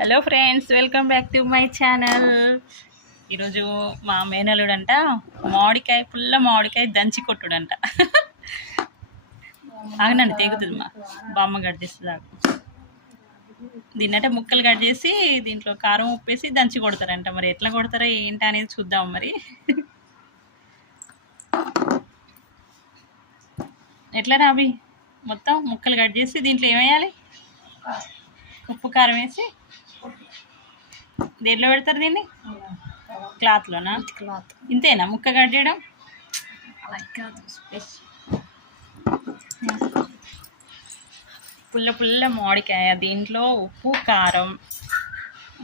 Hello friends, welcome back to my channel. ఈరోజు మా మేనలుడంట మామిడికాయ మామిడికాయ దంచి కొట్టుడంట. ఆగనండి, తెగుతుంది. మా బామ్మ కట్ చేస్తుంది. దీన్నట ముక్కలు కట్ చేసి దీంట్లో కారం ఉప్పేసి దంచి కొడతారంట. మరి ఎట్లా కొడతారో ఏంటి అనేది చూద్దాం. మరి ఎట్లా రాబి మొత్తం ముక్కలు కట్ చేసి దీంట్లో ఏమేయాలి? ఉప్పు కారం వేసి దేంట్లో పెడతారు దీన్ని? క్లాత్లోనా? ఇంతేనా ముక్క కట్ చేయడం? పుల్ల మామిడికాయ, దీంట్లో ఉప్పు కారం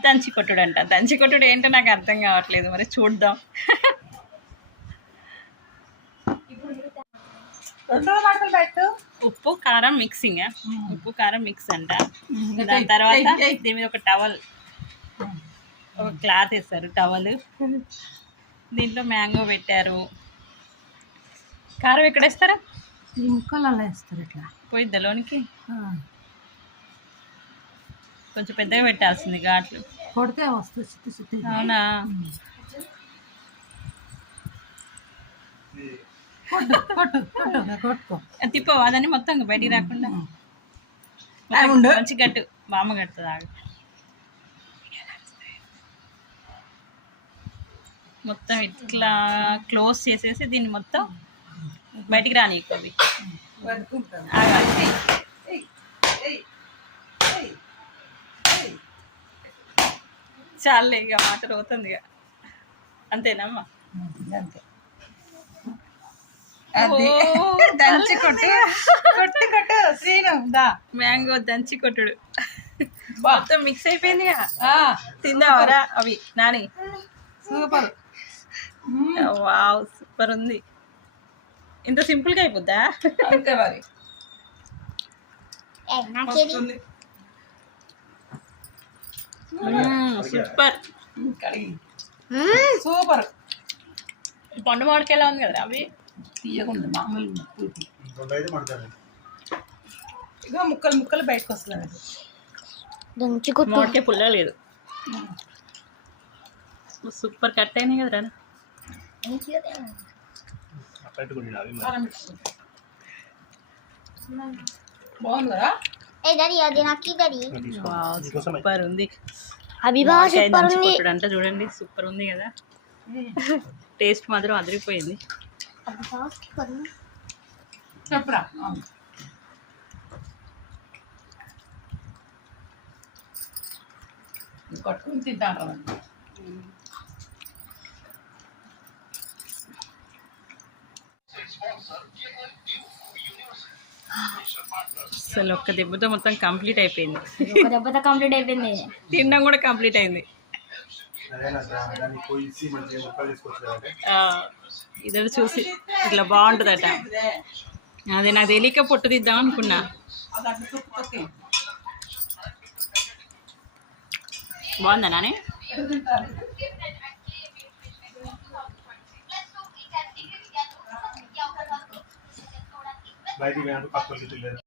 దంచి కొట్టుడంట. దంచి కొట్టుడు ఏంటో నాకు అర్థం కావట్లేదు. మరి చూద్దాం. ఉప్పు కారం మిక్సింగ్, ఉప్పు కారం మిక్స్ అంట. దాని తర్వాత దీని మీద ఒక టవల్, ఒక క్లాత్ వేస్తారు, టవల్. దీంట్లో మ్యాంగో పెట్టారు. కారం ఎక్కడ వేస్తారా? ఈ ముక్కలు అలా వేస్తారు. ఇట్లా పోయిద్దా లోనికి? కొంచెం పెద్దగా పెట్టాల్సింది ఘాట్లు. కొడితే వస్తుంది చుట్టూ చుట్టూ. అవునా? తిప్పో అదని మొత్తం బయటికి రాకుండా మంచి గట్టు. బామ్మ కడుతుంది. ఆగు. మొత్తం ఇట్లా క్లోజ్ చేసేసి దీన్ని మొత్తం బయటికి రానియకూడదు. చాలే, ఇక మాట అవుతుంది. ఇక అంతేనమ్మా? అంతే. దంచి కొట్టు కొట్టు శ్రీను. మ్యాంగో దంచి కొట్టుడు మొత్తం మిక్స్ అయిపోయింది. తిందావరా అవి నాని? సూపర్. వావ్, సూపర్ ఉంది. ఇంత సింపుల్గా అయిపోద్దా? అంతే మరి. Super super. పండు మామిడికాయలా ఉంది కదా అవి? తీయకుండా మామూలు ఇక ముక్కలు ముక్కలు బయటకు వస్తుంది. మామిడికాయ పుల్ల లేదు. సూపర్ కట్ అయినాయి కదరా. బాగుంది కదా? సూపర్ ఉంది. అంటే చూడండి, సూపర్ ఉంది కదా. టేస్ట్ మాత్రం అదిరిపోయింది. చెప్పరా? కొట్టుకుని తింటాను. అసలు ఒక్క దెబ్బతో మొత్తం కంప్లీట్ అయిపోయింది. తినడం కూడా కంప్లీట్ అయింది. ఇద్దరు చూసి ఇట్లా బాగుంటుందట. అదే నాకు తెలియక పొట్టు తీద్దాం అనుకున్నా. బాగుందా నాని?